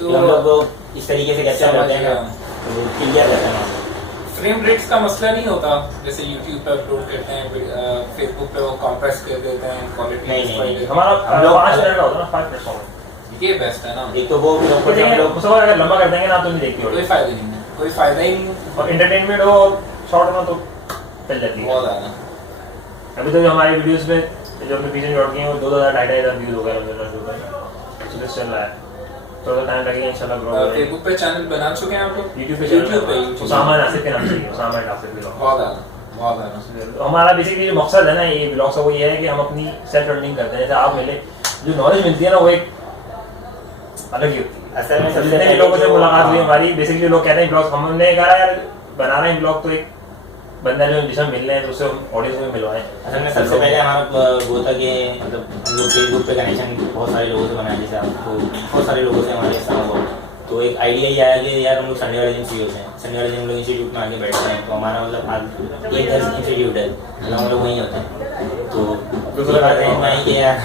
तो हम लोग इस तरीके से कैप्चर करते हैं तो क्लियर रहता है। फ्रेम रेट्स का मसला नहीं होता, जैसे YouTube पे अपलोड करते हैं, फेसबुक पे वो कंप्रेस कर देते हैं क्वालिटी। नहीं हमारा 5 मिनट का होता है ना, 5 मिनट का। ये बेस्ट है ना। एक तो वो अगर लंबा कर देंगे ना तो नहीं देखती कोई फायदा नहीं है, कोई फायदा ही नहीं। और एंटरटेनमेंट हो शॉर्ट में तो चल जाती है बहुत ज्यादा। अभी तो जो हमारे वीडियोस में जो अपने पीछे शॉर्ट किए हैं वो 2000-2500 व्यूज हो गए अलहमदुलिल्लाह। चल रहा है, थोड़ा टाइम लगेगा इंशाल्लाह ग्रो करेंगे। फेसबुक पे चैनल बना चुके हैं आप लोग? YouTube पे उसामा नासिर के नाम से, उसामा नासिर ब्लॉग। बहुत ज्यादा। तो हमारा बेसिकली जो मकसद है ना ये ब्लॉग का वो ये है कि हम अपनी सेल्फ अर्निंग करते हैं। जैसे आप मिले जो नॉलेज मिलती है ना वो एक अलग ही होती है। असल में सबसे जितने लोगों से मुलाकात हुई हमारी, बेसिकली लोग कहते हैं ब्लॉग, हमने कहा यार बना रहे हैं ब्लॉग तो एक बंदा जो जिसमें मिल रहे हैं तो उससे ऑडियंस में मिलवाएं। असल में सबसे पहले हमारा वो था कि मतलब हम लोग फेसबुक पे कनेक्शन बहुत सारे लोगों से बनाए, जैसे आपको बहुत सारे लोगों से हमारे साथ हुआ, तो एक आइडिया ये आया कि यार हम लोग संडे वाले दिन फ्री होते हैं, संडे वाले दिन हम लोग इंस्टीट्यूट में आके बैठते हैं, तो हमारा मतलब आज एक इंस्टीट्यूट है तो हम लोग वहीं होते हैं। तो दूसरी बात है कि यार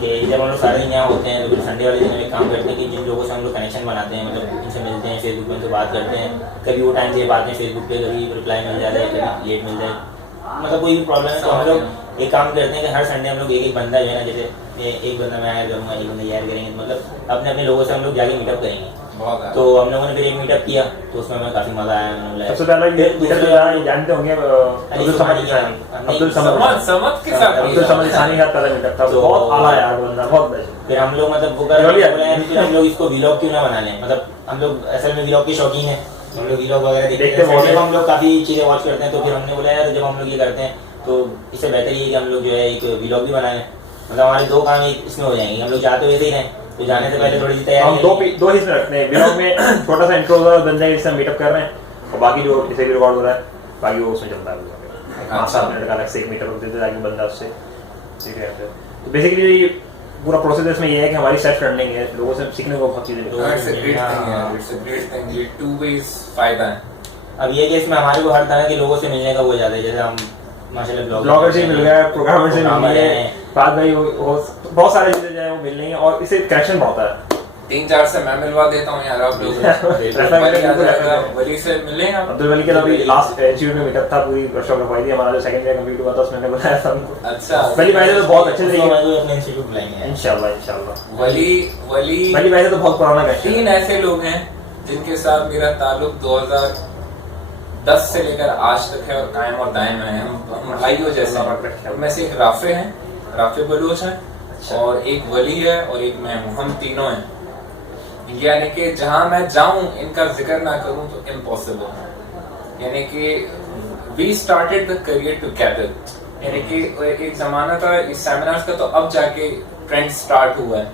कि जब हम लोग सारे दिन यहाँ होते हैं तो फिर संडे वाले दिन हम एक काम करते हैं कि जिन लोगों से हम लोग कनेक्शन बनाते हैं, मतलब इनसे मिलते हैं, फेसबुक पे उनसे बात करते हैं, कभी वो टाइम दे पाते हैं फेसबुक पे, कभी रिप्लाई मिल जाता है, कभी लेट मिल जाए, मतलब कोई भी प्रॉब्लम है तो हम लोग एक काम करते हैं कि हर संडे हम लोग एक बंदा जो है ना, जैसे एक बंदा मैं हायर करूँगा, एक बंदा ये हायर करेंगे, मतलब अपने अपने लोगों से हम लोग जाके मीटअप करेंगे। तो हम लोगों ने फिर एक मीटअप किया तो उसमें हमें काफी मजा आया। सबसे पहला ये जानते होंगे अब्दुल समद इसानी का पहला मीटअप था, बहुत आला यार बंदा, बहुत बेस्ट। फिर हम लोग मतलब वो कर फिर हम लोग इसको व्लॉग क्यों ना बना लें, मतलब हम लोग असल में व्लॉग के शौकीन है, हम लोग व्लॉग वगैरह देखते हैं, हम लोग काफी चीजें वॉच करते हैं, तो फिर हमने बोला यार जब हम लोग ये करते हैं तो इससे बेहतर ये है कि हम लोग जो है एक व्लॉग भी बनाएं, मतलब हमारे दो काम इसमें हो जाएंगे। हम लोग चाहते वैसे ही रहें तो जाने से पहले थोड़ी सी तैयारी हम दो हिस्से रखते हैं व्लॉग में, छोटा सा इंट्रो बन जाए जिससे मीटअप कर रहे हैं और बाकी जो इसे भी रिकॉर्ड हो रहा है बाकी वो उसमें चलता है 5-7 मिनट का अलग से एक मीटअप होते थे ताकि बंदा उससे सीख रहे थे। तो बेसिकली पूरा प्रोसेस इसमें ये है कि हमारी सेल्फ लर्निंग है, लोगों से सीखने को बहुत चीजें मिलती हैं, टू वेज फायदा है। अब ये कि इसमें हमारे को हर तरह के लोगों से मिलने का हो जाता है, जैसे हम माशाल्लाह ब्लॉगर से मिल गया, प्रोग्रामर से मिल गए, बाद भाई बहुत सारे चीजें जो है वो मिल रही हैं और इससे कनेक्शन बढ़ता है। 3-4 से मैं मिलवा देता हूं यार आप लोग वली से मिले आप। अब्दुल वली के अभी लास्ट इंस्टीट्यूट में मीटअप था, पूरी वर्कशॉप रखवाई थी, हमारा जो सेकंड ईयर कंप्लीट हुआ था उसमें बुलाया था उनको। अच्छा वली भाई से तो बहुत अच्छे से अपने इंस्टीट्यूट बुलाएंगे इंशाल्लाह। वली भाई से तो बहुत पुराना कनेक्शन। 3 ऐसे लोग हैं जिनके साथ मेरा ताल्लुक 2010 से लेकर आज तक है और कायम और दायम है, हम भाइयों जैसे हैं। उनमें से एक राफे हैं, राफे बलूच है, और एक वली है और एक मैं हूं, हम तीनों हैं। यानी कि जहां मैं जाऊं इनका जिक्र ना करूं तो इम्पॉसिबल है। यानी कि we started the career together, यानी कि एक जमाना था इस सेमिनार्स का, तो अब जाके ट्रेंड स्टार्ट हुआ है।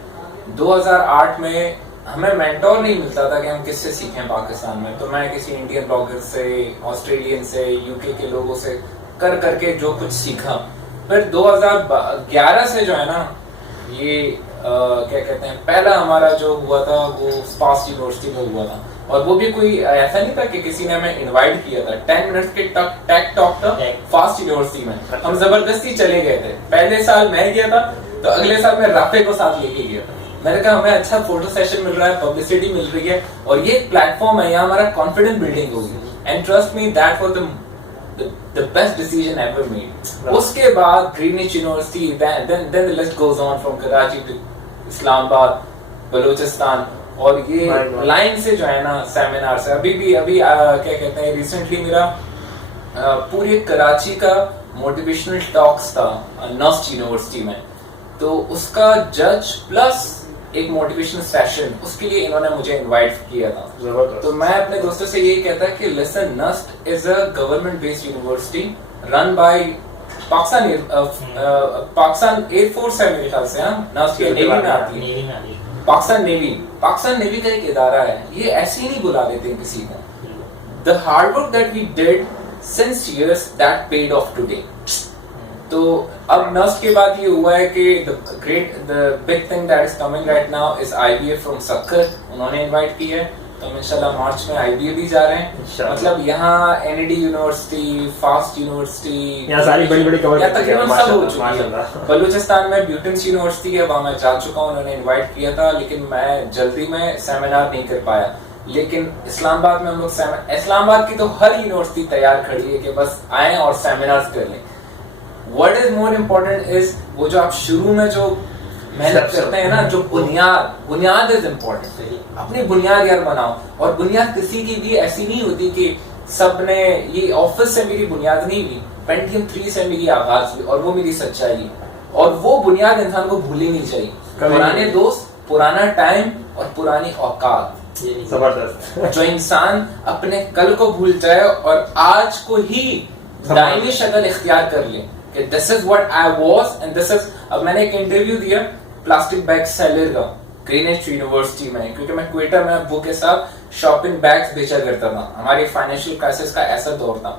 2008 में हमें मेंटोर नहीं मिलता था कि हम किससे सीखें पाकिस्तान में, तो मैं किसी इंडियन ब्लॉगर से, ऑस्ट्रेलियन से, यूके के लोगों से कर करके जो कुछ सीखा। फिर 2011 से जो है ना ये क्या कहते हैं, पहला हमारा जो हुआ था वो स्पार्क्स यूनिवर्सिटी में हुआ था, और वो भी कोई ऐसा नहीं था कि किसी ने हमें इनवाइट किया था। 10 मिनट्स के टेक टॉक था फास्ट यूनिवर्सिटी में, हम जबरदस्ती चले गए थे। पहले साल मैं गया था तो अगले साल मैं राफे को साथ लेके गया था। मैंने कहा हमें अच्छा फोटो सेशन मिल रहा है, पब्लिसिटी मिल रही है, और ये प्लेटफॉर्म है, यहाँ हमारा कॉन्फिडेंस बिल्डिंग होगी। And trust me that was the best decision ever made. उसके बाद Greenwich university, then the list goes on from Karachi to Islamabad, Balochistan, और ये लाइन से जो है ना सेमिनार से अभी क्या कहते हैं, रिसेंटली मेरा पूरे कराची का मोटिवेशनल टॉक्स था नस्ट यूनिवर्सिटी में, तो उसका जज प्लस एक मोटिवेशनल सेशन, उसके लिए इन्होंने मुझे इनवाइट किया था। तो मैं अपने दोस्तों से यही कहता कि listen, NUST is a government based university run by Pakistan air force है मेरे ख्याल से, नस्ट नेवी में आती है, पाकिस्तान नेवी का एक इदारा है। ये ऐसे ही नहीं बुला देते किसी को। The hard work that we did since years that paid off today. तो अब नस्ट के बाद ये हुआ है कि the big thing that is coming right now is IBA from Sukkur, उन्होंने इनवाइट किया है। तो हम इंशाल्लाह मार्च में IBA भी जा रहे हैं। इंशाल्लाह। मतलब यहाँ NED यूनिवर्सिटी, फास्ट यूनिवर्सिटी, यहाँ सारी बड़ी कवर या तकरीबन सब हो चुकी है। माशाल्लाह। बलूचिस्तान में ब्यूटेंस यूनिवर्सिटी है, वहाँ मैं जा चुका हूँ, उन्होंने इनवाइट किया था, लेकिन मैं जल्दी में सेमिनार नहीं कर पाया। लेकिन इस्लामाबाद में हम लोग इस्लामाबाद की तो हर यूनिवर्सिटी तैयार खड़ी है कि बस आए और सेमिनार्स कर लें। What is more important is वो जो आप शुरू में जो मेहनत करते हैं ना, जो बुनियाद इज इम्पोर्टेंट। अपनी बुनियाद यार बनाओ, और बुनियाद किसी की भी ऐसी नहीं होती कि सबने, ये ऑफिस से मेरी बुनियाद नहीं हुई, पेंटियम 3 से मेरी आगाज हुई, और वो मेरी सच्चाई है। और वो बुनियाद इंसान को भूलनी नहीं चाहिए। पुराने दोस्त, पुराना टाइम और पुरानी औकात, जबरदस्त। जो इंसान अपने कल को भूल जाए और आज को ही दायमी शक्ल इख्तियार कर ले कि this is what I was and this is. अब मैंने एक इंटरव्यू दिया प्लास्टिक बैग सेलर का ग्रीनिच यूनिवर्सिटी में, क्योंकि मैं क्वेटर में अब्बू के साथ शॉपिंग बैग्स बेचा करता था। हमारी फाइनेंशियल क्राइसिस का ऐसा दौर था।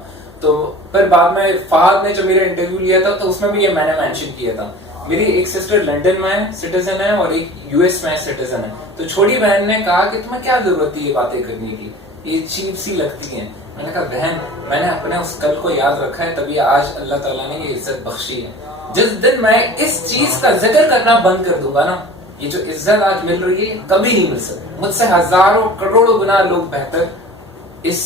तो फिर बाद में फहद ने जो मेरा इंटरव्यू लिया था, तो उसमें भी ये मैंने मेंशन किया था। मेरी एक सिस्टर लंदन में सिटीजन है और एक US में सिटीजन है। तो छोटी बहन ने कहा कि तुम्हें क्या जरूरत है ये बातें करने की, ये चीप सी लगती हैं। मैंने कहा बहन, मैंने अपने उस कल को याद रखा है, तभी आज अल्लाह ताला ने ये इज्जत बख्शी है। जिस दिन मैं इस चीज का जिक्र करना बंद कर दूंगा ना, ये जो इज्जत आज मिल रही है कभी नहीं मिल सकती। मुझसे हजारों करोड़ों गुना लोग बेहतर इस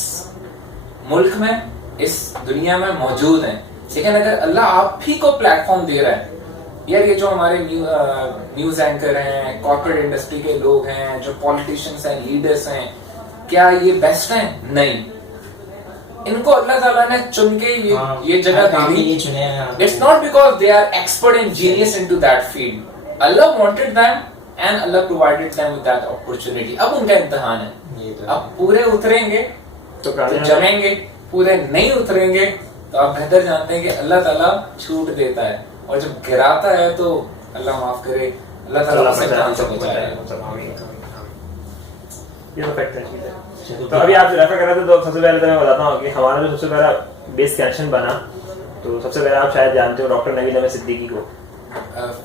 मुल्क में, इस दुनिया में मौजूद हैं। लेकिन अगर अल्लाह आप ही को प्लेटफॉर्म दे रहा है, यार ये जो हमारे न्यूज एंकर हैं, कॉर्पोरेट इंडस्ट्री के लोग हैं, जो पॉलिटिशियंस हैं, लीडर्स हैं, क्या ये बेस्ट हैं? नहीं। इनको अल्लाह ताला ने चुन के ये जगह दे दी। It's not because they are expert and genius into that field. Allah wanted them and Allah provided them with that opportunity. अब उनका इम्तिहान है। अब पूरे उतरेंगे तो जमेंगे, पूरे नहीं उतरेंगे तो आप बेहतर जानते हैं कि अल्लाह ताला छूट देता है, और जब गिराता है तो अल्लाह माफ करे, अल्लाह ताला से बचाए। ये तो फैक्ट है। तो अभी आप रेफर कर रहे थे, तो सबसे पहले तो मैं बताता हूँ कि हमारा जो सबसे पहला बेस कनेक्शन बना, तो सबसे पहले आप शायद जानते हो डॉक्टर नवीद अहमद सिद्दीकी को।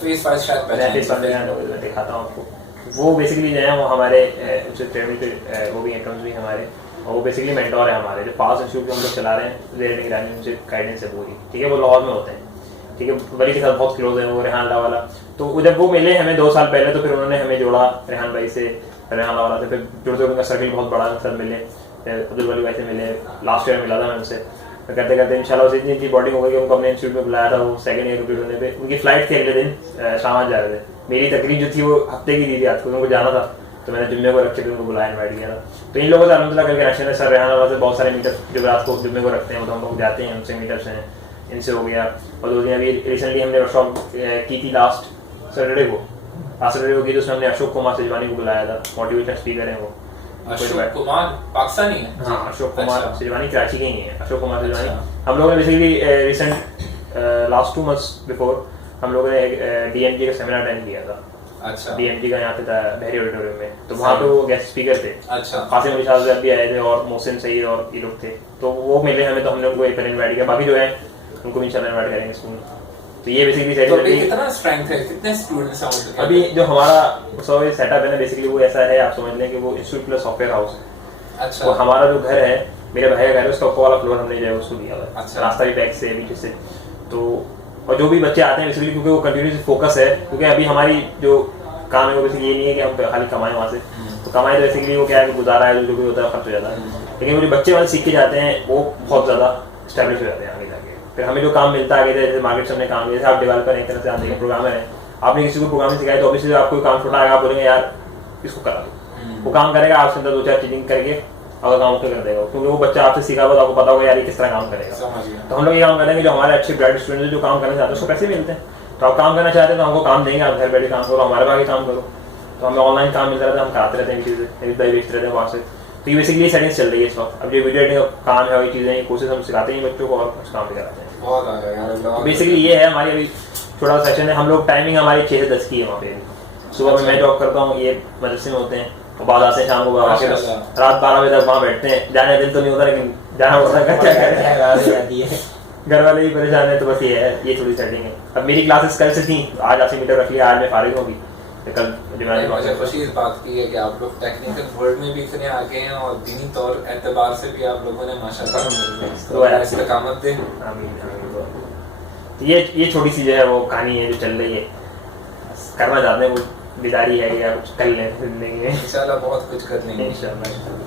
फेस वाइज शायद मैं दिखाता हूँ आपको। वो बेसिकली जो है वो हमारे ट्रेवल के वो भी एंट्रेंस भी हमारे, और वो बेसिकली मेंटोर है हमारे। जो फास्ट इंस्टीट्यूट जो हम लोग चला रहे हैं, रेडिंग ईरानी उनसे गाइडेंस है पूरी, ठीक है। वो लाहौर में होते हैं, ठीक है। वली के साथ बहुत क्लोज है वो, रेहान वाला। तो जब वो मिले हमें 2 साल पहले, तो फिर उन्होंने हमें जोड़ा रेहान भाई से, रेहान वाला से। फिर जुड़ते उनका सर्किल बहुत बड़ा सर मिले, अब्दुल वली भाई से मिले, लास्ट ईयर मिला था मैं उनसे। तो करते करते इंशाल्लाह उस दिन की बॉन्डिंग हो गई कि उनको अपने इंस्टीट्यूट में बुलाया था। वो सेकंड ईयर कंप्लीट होने पे उनकी फ्लाइट थी, अगले दिन शाम जा रहे थे। मेरी तकरीब जो थी वो हफ्ते की दी थी, आज को उनको जाना था, तो मैंने जुम्मे को रखे थे, उनको बुलाया, इन्वाइट किया था। तो इन लोगों से अलहमदुलिल्लाह करके कनेक्शन है। सर रेहान वाला से बहुत सारे मीटअप जो रात को जुम्मे को रखते हैं, तो हम लोग जाते हैं, उनसे मीटअप्स हैं, इनसे हो गया। और 2 दिन अभी रिसेंटली हमने वर्कशॉप की थी लास्ट सैटरडे को की, जिसमें हमने अशोक कुमार सिजवानी को बुलाया था। मोटिवेशनल स्पीकर है वो। अशोक कुमार पाकिस्तानी है? हाँ, अशोक कुमार सिजवानी कराची के ही है। अशोक कुमार सिजवानी हम लोगों ने basically recent last 2 months before हम लोगों ने DMG का सेमिनार अटेंड किया था। अच्छा। DMG का यहाँ पे था बहरी ऑडिटोरियम में, तो वहाँ पे वो गेस्ट स्पीकर थे। अच्छा। कासिम अली साहब भी आए थे, और मोहसिन सईद और ये लोग थे। तो वो मिले हमें, तो हमने उनको एक इनवाइट किया। बाकी जो है उनको भी इंशाल्लाह इनवाइट करेंगे स्कूल। तो ये बेसिकली तो अभी कितना स्ट्रेंथ है, कितने स्टूडेंट्स हैं अभी जो हमारा सेटअप है ना, बेसिकली वो ऐसा है, आप समझ लें कि वो इंस्टीट्यूट प्लस सॉफ्टवेयर हाउस है। अच्छा। तो हमारा जो घर है, मेरे भाई का घर है, उसका ऊपर वाला फ्लोर हमने जो है उसको दिया हुआ है। अच्छा। रास्ता भी बैक से बीच से। तो और जो भी बच्चे आते हैं बेसिकली, क्योंकि वो कंटिन्यूस फोकस है, क्योंकि अभी हमारी जो काम है वो बेसिकली ये नहीं है कि हम खाली कमाएं वहाँ से। तो कमाए तो बेसिकली वो क्या है कि गुजारा है, जो भी होता है खर्च हो जाता है। लेकिन वो जो बच्चे वहाँ सीख के जाते हैं वो बहुत ज़्यादा स्टैब्लिश हो जाते हैं आगे जाके। फिर हमें जो काम मिलता है आगे, जैसे मार्केट से हमने काम किया, जैसे आप डेवलपर एक तरह से आते हैं, प्रोग्रामर है, आपने किसी को प्रोग्रामिंग सिखाया, तो ऑब्वियसली आपको काम छोटा आएगा, आप बोलेंगे यार इसको करा दो। वो काम करेगा, आपसे अंदर 2-4 चीटिंग करके अगर काम कर देगा, क्योंकि वो बच्चा आपसे सीखा हुआ, तो आपको पता होगा यार ये किस तरह काम करेगा। तो हम लोग ये काम करेंगे, जो हमारे अच्छे ब्राइट स्टूडेंट जो काम करना चाहते हैं उसको पैसे मिलते हैं। तो आप काम करना चाहते हैं तो हमको काम देंगे, आप घर बैठे काम करो, हमारे पास काम करो। तो हमें ऑनलाइन काम मिलता रहता है, हम कराते रहते हैं चीज़ें, बेचते रहते हैं वहाँ से। तो ये बेसिकली सेटिंग्स चल रही है इस वक्त। अब जो वीडियो एडिटिंग का काम है, वही चीज़ें कोर्सेज हम सिखाते हैं बच्चों को, और उस काम भी कराते हैं। बेसिकली ये है हमारी अभी छोटा सा सेशन है। हम लोग टाइमिंग हमारी 6 से 10 की है वहाँ पे। सुबह में मैं जॉब करता हूँ, ये मदरसे में होते हैं, और बाद आते हैं शाम को, रात 12 बजे तक वहाँ बैठते हैं। जाने दिल तो नहीं होता, लेकिन जाना पड़ता है, क्या करें, घर वाले ही परेशान है। तो बस ये है, ये थोड़ी सेटिंग है। अब मेरी क्लासेस कल से थी, आज आपसे मीटर रख लिया, आज मैं फारिग होगी। तो कल मुझे खुशी इस बात की है कि आप लोग टेक्निकल वर्ल्ड में भी इतने आगे हैं और दीनी तौर एतबार से भी आप लोगों ने माशाल्लाह इस्तेकामत दे। तो ये छोटी सी जो है वो कहानी है जो चल रही है, करना चाहते हैं कुछ बिदारी है या कुछ कर लें जिंदगी में, इंशाल्लाह बहुत कुछ कर लेंगे इंशाल्लाह।